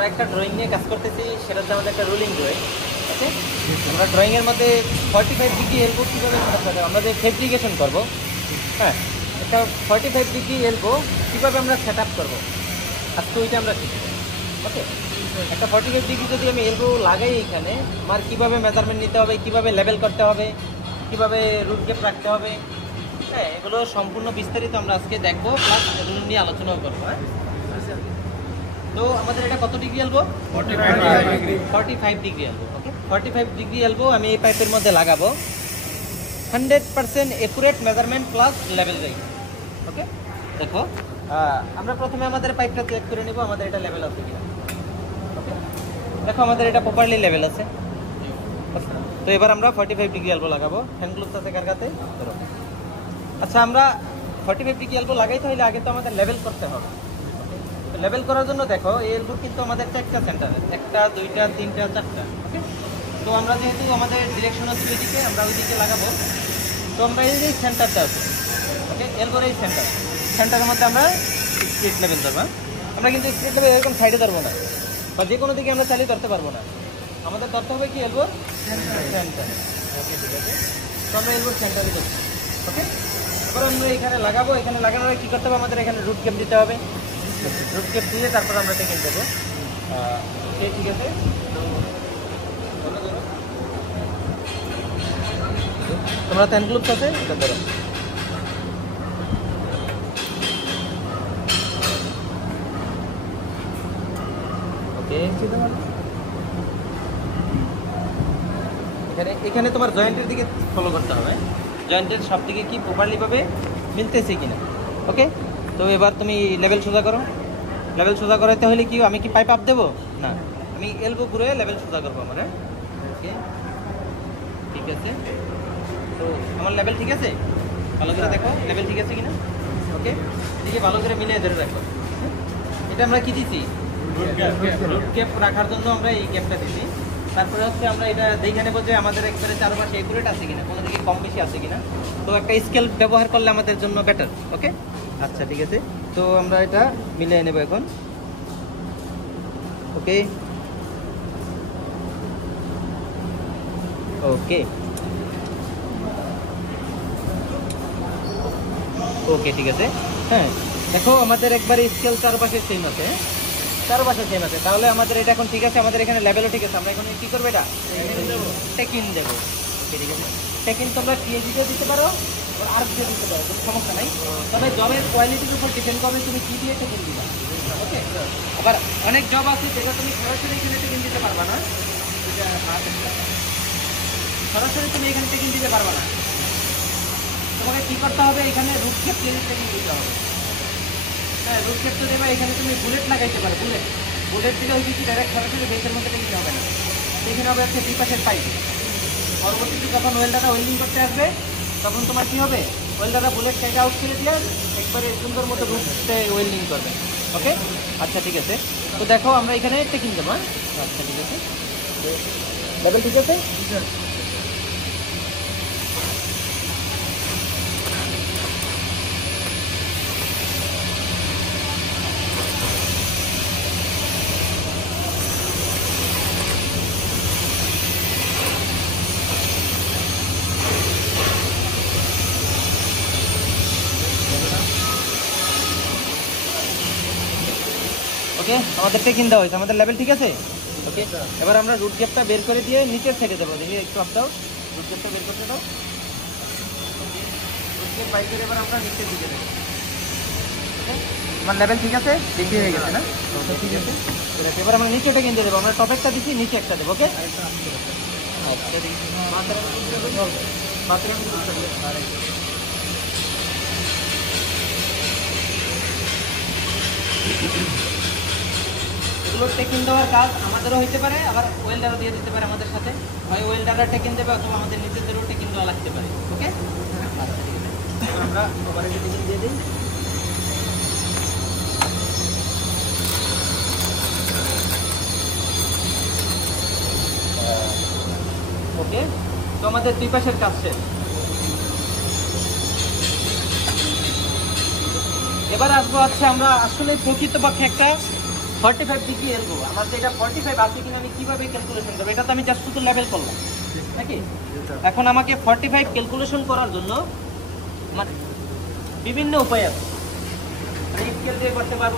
আমরা একটা ড্রয়িং নিয়ে কাজ করতেছি, সেটা হচ্ছে আমাদের একটা রুলিং ড্রয়িং। ওকে, আমরা ড্রয়িংয়ের মধ্যে 45 ডিগ্রি এলবো কীভাবে সেটআপ করতে হবে, আমরা যে ফেব্রিকেশন করবো, হ্যাঁ, একটা 45 ডিগ্রি এলবো কীভাবে আমরা সেট আপ করবো, আজকে ওইটা আমরা শিখবো। ওকে, একটা 45 ডিগ্রি যদি আমি এলবো লাগাই এখানে, আমার কীভাবে মেজারমেন্ট নিতে হবে, কীভাবে লেভেল করতে হবে, কীভাবে রুট গেপ রাখতে হবে, হ্যাঁ, এগুলো সম্পূর্ণ বিস্তারিত আমরা আজকে দেখবো, প্লাস এগুলো নিয়ে আলোচনাও করবো। হ্যাঁ, তো আমাদের এটা কত degree elbow? 45 degree elbow. Okay, 45 degree elbow আমি এই পাইপের মধ্যে লাগাবো, 100% accurate measurement plus level rate. Okay, দেখো আমরা প্রথমে আমাদের পাইপটা চেক করে নিব আমাদের এটা লেভেল আছে কিনা। ওকে, দেখো আমাদের এটা প্রপারলি লেভেল আছে। তো এবার আমরা 45 ডিগ্রি এলবো লাগাবো। হ্যান্ড গ্লোভস আছে কার কাছে? ধরো। আচ্ছা, আমরা 45 ডিগ্রি এলবো লাগাইতে হলে আগে তো আমাদের লেভেল করতে হবে। লেভেল করার জন্য দেখো এই এলবো কিন্তু আমাদের চারটা সেন্টার, একটা, দুইটা, তিনটা, চারটা। ওকে, তো আমরা যেহেতু আমাদের ডিরেকশন হচ্ছে ওইদিকে, আমরা ওইদিকে লাগাবো। তো আমরা এই যে সেন্টারটা আছে, ওকে, এলবোর এই সেন্টারের মধ্যে আমরা স্ট্রেট লেভেল ধরবো। আমরা কিন্তু স্ট্রেট লেভেল এরকম সাইডে ধরবো না, বা যে কোনো দিকে আমরা চালিয়ে ধরতে পারবো না, আমাদের ধরতে হবে কি এলবোর সেন্টার। ওকে, ঠিক আছে, তো আমরা এলবোর সেন্টারে ধরছি। ওকে, এবার আমরা এখানে লাগাবো। এখানে লাগানোর কী করতে হবে, আমাদের এখানে রুট গেপ দিতে হবে। রুট গেপ দিয়ে তারপর আমরা টেকিং দেবো। ঠিক আছে, তো তোমরা হ্যান্ড গ্লোভস আছে এটা ধরো। ওকে, এখানে তোমার জয়েন্টের দিকে ফলো করতে হবে, জয়েন্টের সব দিকে কি প্রপারলিভাবে মিলতেছে কিনা। ওকে, তো এবার তুমি লেভেল সোজা করো। লেভেল সোজা করাতে হলে কি আমি কি পাইপ আপ দেবো না, আমি এলবো ঘুরে লেভেল সোজা করবো আমার। হ্যাঁ, ওকে, ঠিক আছে, তো আমার লেভেল ঠিক আছে, ভালো করে দেখো লেভেল ঠিক আছে কিনা। ওকে, এদিকে ভালো করে মিলিয়ে ধরে রাখো। এটা আমরা কি দিছি? রুট গ্যাপ রাখার জন্য আমরা এই গ্যাপটা দিছি। তারপরে হচ্ছে আমরা এটা দেখে নেবো যে আমাদের একবারে চারপাশে একুরেট আছে কিনা, কোনো দিকে কম বেশি আছে কিনা। তো একটা স্কেল ব্যবহার করলে আমাদের জন্য বেটার। ওকে, আচ্ছা ঠিক আছে, তো আমরা এটা মিলিয়ে নেব এখন। ওকে, ওকে, ওকে, ঠিক আছে। হ্যাঁ, দেখো আমাদের একবারে স্কেল চারপাশে সেম আছে, চারপাশে সেম আছে, তাহলে আমাদের এটা এখন ঠিক আছে। আমাদের এখানে লেভেলও ঠিক আছে। আমরা এখন কি করবো, এটা টেকিন দেবো। ওকে, ঠিক আছে, টেকিন তোমরা টিএজি দিয়ে দিতে পারো, আর দিয়ে দিতে পারো, কোনো সমস্যা নাই। তবে জবের কোয়ালিটির উপর ডিপেন্ড করবে তুমি কি দিয়ে টেকিন দিবা। ওকে, আবার অনেক জব আছে যেটা তুমি সরাসরি এখানে টেকিন দিতে পারবা না, সরাসরি তুমি এখানে টেকিন দিতে পারবা না। তোমাকে কি করতে হবে, এখানে রুট গেপ টেকিন দিতে হবে। হ্যাঁ, রুট গেপ তো দেবা, এখানে তুমি বুলেট লাগাইতে পারো। বুলেট দিলে ওই কিছু ডাইরেক্ট সরাসরি বেসের মধ্যে টেকিন হবে না, এখানে হবে হচ্ছে দুই পাশের পাইপ। পরবর্তীতে যখন ওয়েল্ডাররা ওয়েল্ডিং করতে আসবে তখন তোমার কি হবে, ওয়েল্ডাররা বুলেট সাইড আউট করে দিয়ে একবারে সুন্দর মতো রুটে ওয়েল্ডিং করবে। ওকে, আচ্ছা ঠিক আছে, তো দেখো আমরা এখানে টেকিং দেবো। হ্যাঁ, আচ্ছা ঠিক আছে, লেভেল ঠিক আছে। ওকে, আমাদের টেকিং দেওয়া হয়েছে, আমাদের লেভেল ঠিক আছে। ওকে, এবার আমরা রুট গেপটা বের করে দিয়ে নিচের সাইডে দেবো। দেখি একটু আপ দাও, রুট গেপটা বের করতে দাও। রুট গেপ বাইর করে এবার আমরা নিচের দিকে দেবো। আমার লেভেল ঠিক আছে, ডিগ্রি হয়ে গেছে না? ঠিক আছে, এবার আমরা নিচেটা কিনতে দেবো। আমরা টপ একটা দিচ্ছি, নিচে একটা দেবো। ওকে, এগুলো টেকিং দেওয়ার কাজ আমাদেরও হইতে পারে, আবার ওয়েল্ডারও দিয়ে দিতে পারে আমাদের সাথে। হয় ওয়েল্ডাররা টেকিং দেবে অথবা আমাদের নিজেদেরও টেকিং দেওয়া লাগতে পারে। ওকে, আচ্ছা ঠিক আছে, আমরা ওভারেজে টেকিং দিয়ে দিই। ওকে, তো আমাদের দুই পাশের কাজ শেষ। এবার আসবো হচ্ছে আমরা আসলে প্রকৃতপক্ষে একটা 45 ডিগ্রি এলবো, আমার তো এটা 45 আছে কিনা আমি কিভাবে ক্যালকুলেশন করবো? এটা তো আমি জাস্ট শুধু লেভেল করলাম নাকি। এখন আমাকে 45 ক্যালকুলেশন করার জন্য মানে বিভিন্ন উপায় আছে, মানে স্কেল দিয়ে করতে পারবো।